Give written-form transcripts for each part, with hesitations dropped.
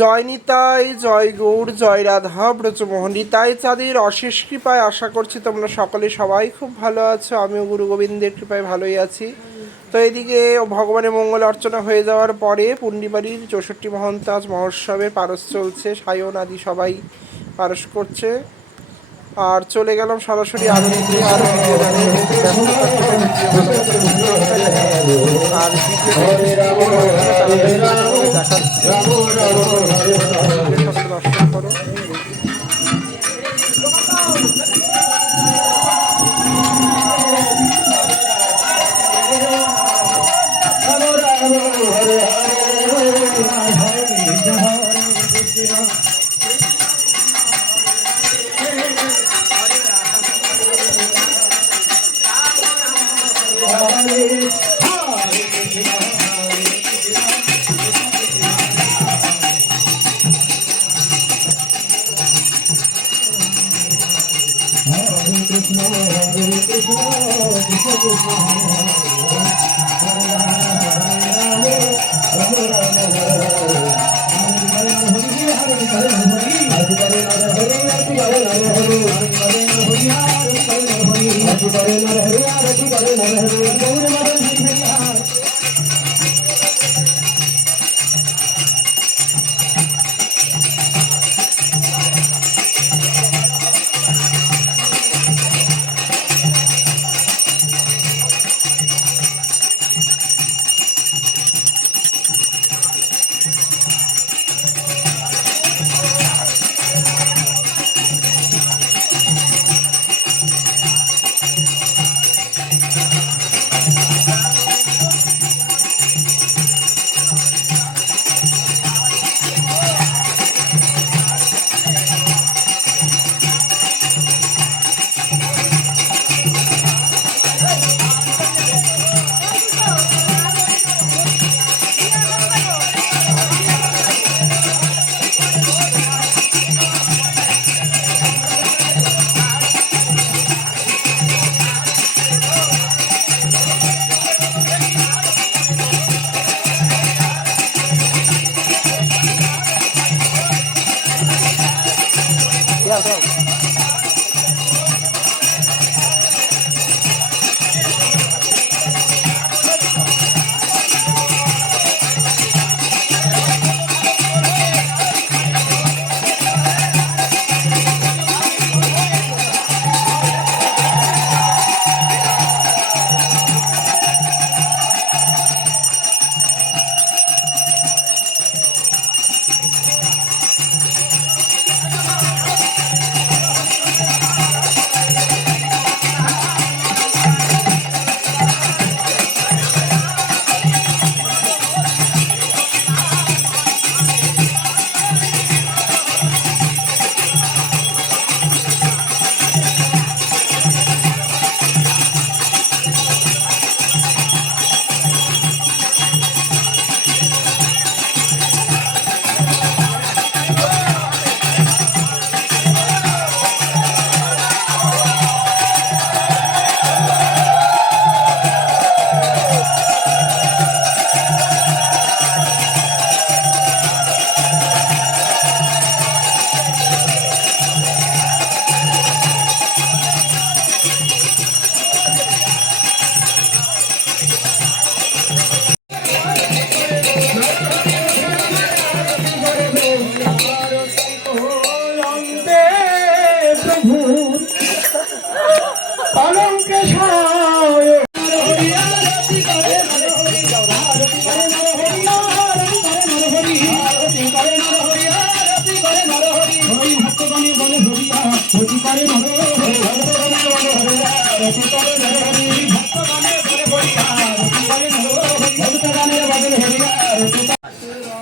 জয় নিতাই, জয় গৌর, জয় রাধা ব্রজমোহন। নিতাই চাঁদের অশেষ কৃপায় আশা করছি তোমরা সকলে সবাই খুব ভালো আছো। আমিও গুরু গোবিন্দের কৃপায় ভালোই আছি। তো এদিকে ভগবানের মঙ্গল অর্চনা হয়ে যাওয়ার পরে পুণ্ডিবাড়ির 64 মহন্ত আজ মহোৎসবের পারস চলছে, সায়ন আদি সবাই পারস করছে। আর চলে গেলাম সরাসরি আরতিতে। আর ভিডিও জানে আর দেখাচ্ছে দর্শন করো।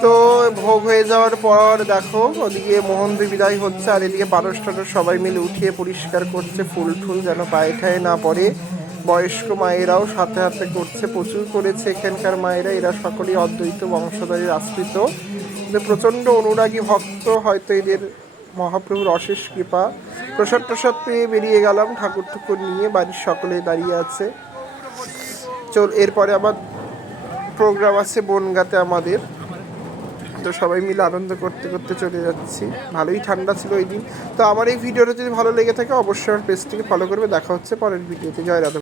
তো ভোগ হয়ে যাওয়ার পর দেখো ওদিকে মোহন্দি বিদায় হচ্ছে, আর এদিকে পারস টারস সবাই মিলে উঠিয়ে পরিষ্কার করছে, ফুল টুল যেন পায়ে ঠায়ে না পড়ে। বয়স্ক মায়েরাও সাথে হাতে করছে, প্রচুর করেছে এখানকার মায়েরা। এরা সকলেই অদ্বৈত বংশধরের আশ্রিত, প্রচণ্ড অনুরাগী ভক্ত। হয়তো এদের মহাপ্রভুর অশেষ কৃপা। প্রসাদ প্রসাদ পেয়ে বেরিয়ে গেলাম ঠাকুর ঠুকুর নিয়ে। বাড়ির সকলে দাঁড়িয়ে আছে। চল, এরপরে আবার প্রোগ্রাম আছে বনগাঁতে আমাদের। তো সবাই মিলে আনন্দ করতে করতে চলে যাচ্ছি। ভালোই ঠান্ডা ছিল ওই দিন। তো আমার এই ভিডিওটা যদি ভালো লেগে থাকে অবশ্যই আমার পেজটিকে ফলো করবে। দেখা হচ্ছে পরের ভিডিওতে। জয় রাধা।